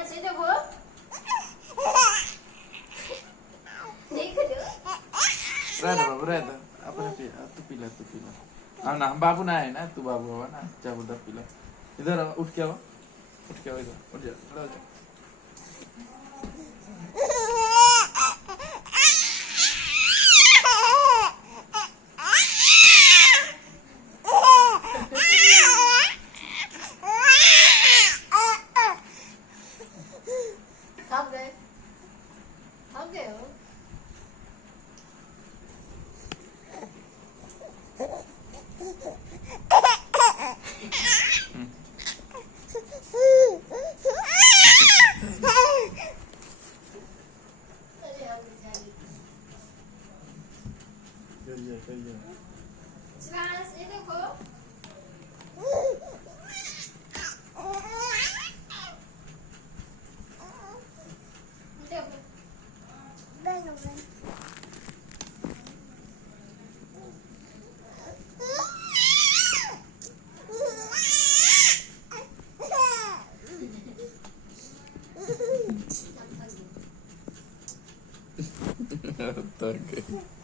शिवांश इधर वो देख लो रहता बाबू रहता अपने तू पीला हाँ ना हम बाबू ना है ना तू बाबू होगा ना जा उधर पीला इधर उठ के आओ इधर उठ जा खड़ा हो जा थक गए हो शिवांश ये देखो Tak.